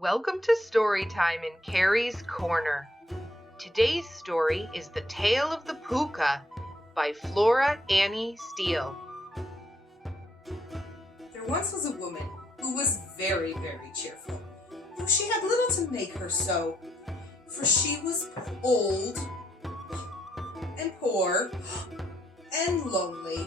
Welcome to Storytime in Carrie's Corner. Today's story is The Tale of the Pookah by Flora Annie Steele. There once was a woman who was very, very cheerful, though she had little to make her so, for she was old and poor and lonely.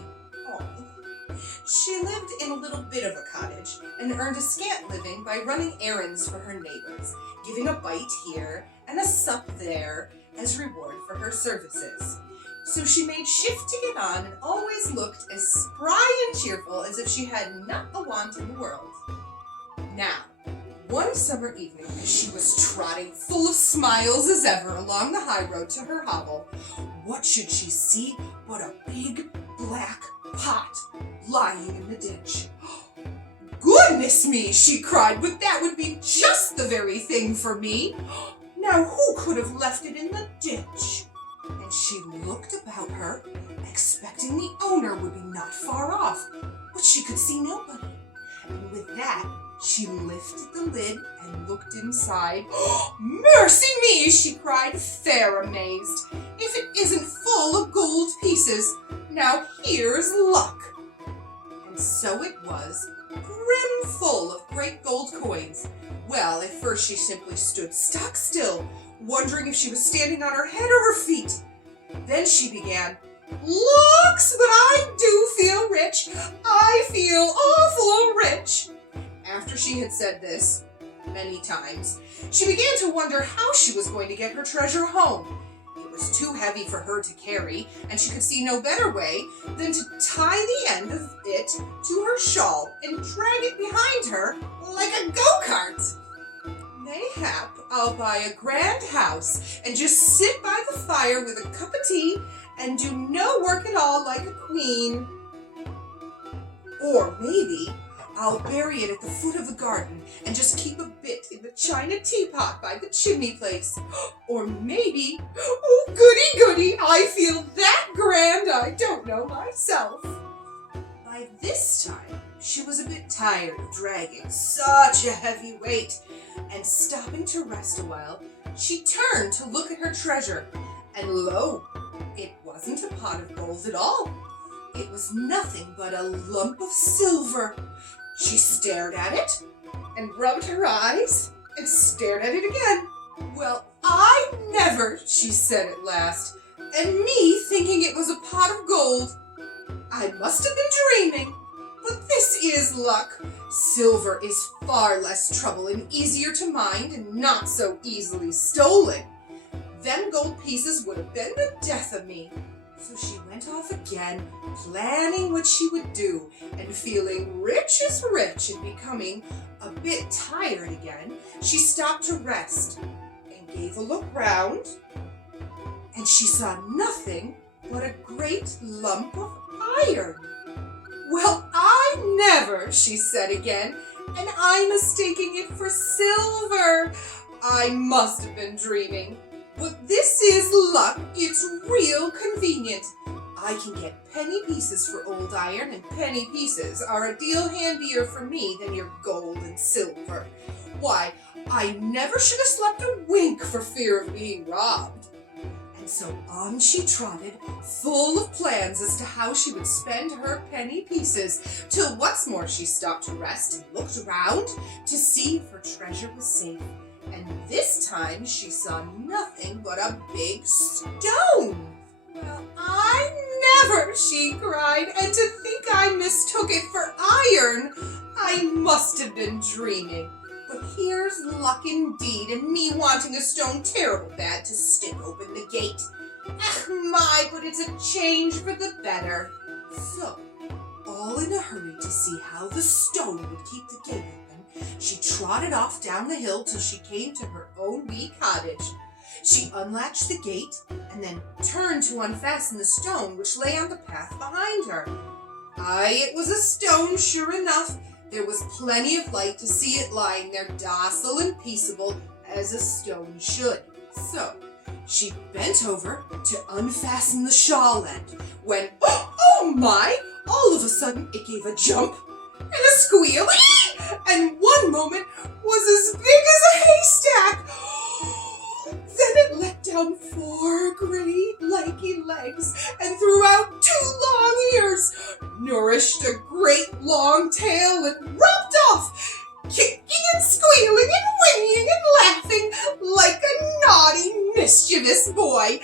She lived in a little bit of a cottage and earned a scant living by running errands for her neighbors, giving a bite here and a sup there as reward for her services. So she made shift to get on and always looked as spry and cheerful as if she had not a want in the world. Now, one summer evening, as she was trotting full of smiles as ever along the high road to her hovel, what should she see but a big black pot lying in the ditch. "Goodness me," she cried, "but that would be just the very thing for me. Now who could have left it in the ditch?" And she looked about her, expecting the owner would be not far off, but she could see nobody. And with that, she lifted the lid and looked inside. "Mercy me," she cried, fair amazed. "If it isn't full of gold pieces, now here's luck." And so it was, brim full of great gold coins. Well, at first she simply stood stock still, wondering if she was standing on her head or her feet. Then she began, "Looks, but I do feel rich. I feel awful rich." After she had said this many times, she began to wonder how she was going to get her treasure home. It was too heavy for her to carry, and she could see no better way than to tie the end of it to her shawl and drag it behind her like a go-kart. "Mayhap I'll buy a grand house and just sit by the fire with a cup of tea and do no work at all like a queen. Or maybe I'll bury it at the foot of the garden and just keep a bit in the china teapot by the chimney place. Or maybe, oh goody goody, I feel that grand I don't know myself." By this time, she was a bit tired of dragging such a heavy weight, and stopping to rest a while, she turned to look at her treasure, and lo, it wasn't a pot of gold at all. It was nothing but a lump of silver. She stared at it, and rubbed her eyes, and stared at it again. "Well, I never," she said at last, "and me thinking it was a pot of gold. I must have been dreaming, but this is luck. Silver is far less trouble and easier to mind and not so easily stolen. Them gold pieces would have been the death of me." So she went off again, planning what she would do, and feeling rich as rich and becoming a bit tired again, she stopped to rest and gave a look round, and she saw nothing but a great lump of iron. "Well, I never," she said again, "and I'm mistaking it for silver. I must have been dreaming. But this is luck. It's real convenient. I can get penny pieces for old iron, and penny pieces are a deal handier for me than your gold and silver. Why, I never should have slept a wink for fear of being robbed." And so on she trotted, full of plans as to how she would spend her penny pieces, till once more she stopped to rest and looked around to see if her treasure was safe. And this time she saw nothing but a big stone. "Well, I never," she cried, "and to think I mistook it for iron. I must have been dreaming. But here's luck indeed, and me wanting a stone terrible bad to stick open the gate. Ach, my, but it's a change for the better." So, all in a hurry to see how the stone would keep the gate open, she trotted off down the hill till she came to her own wee cottage. She unlatched the gate and then turned to unfasten the stone which lay on the path behind her. Aye, it was a stone, sure enough. There was plenty of light to see it lying there docile and peaceable as a stone should. So she bent over to unfasten the shawl end when, oh my, all of a sudden it gave a jump and a squeal, and one moment was as big as a down 4 great lanky legs and threw out 2 long ears, nourished a great long tail, and romped off, kicking and squealing and whinnying and laughing like a naughty, mischievous boy.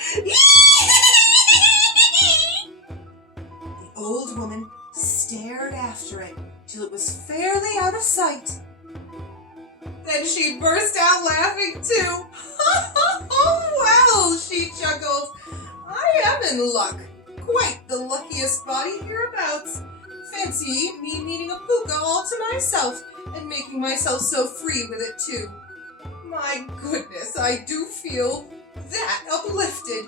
The old woman stared after it till it was fairly out of sight. Then she burst out laughing too. Well, she chuckled, I am in luck. Quite the luckiest body hereabouts. Fancy me needing a Pookah all to myself and making myself so free with it too. My goodness, I do feel that uplifted,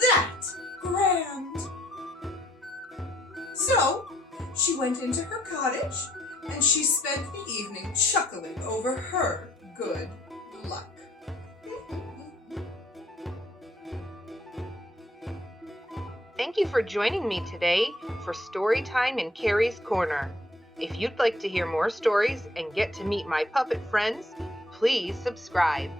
that grand. So, she went into her cottage, and she spent the evening chuckling over her good luck. Thank you for joining me today for Storytime in Carrie's Corner. If you'd like to hear more stories and get to meet my puppet friends, please subscribe.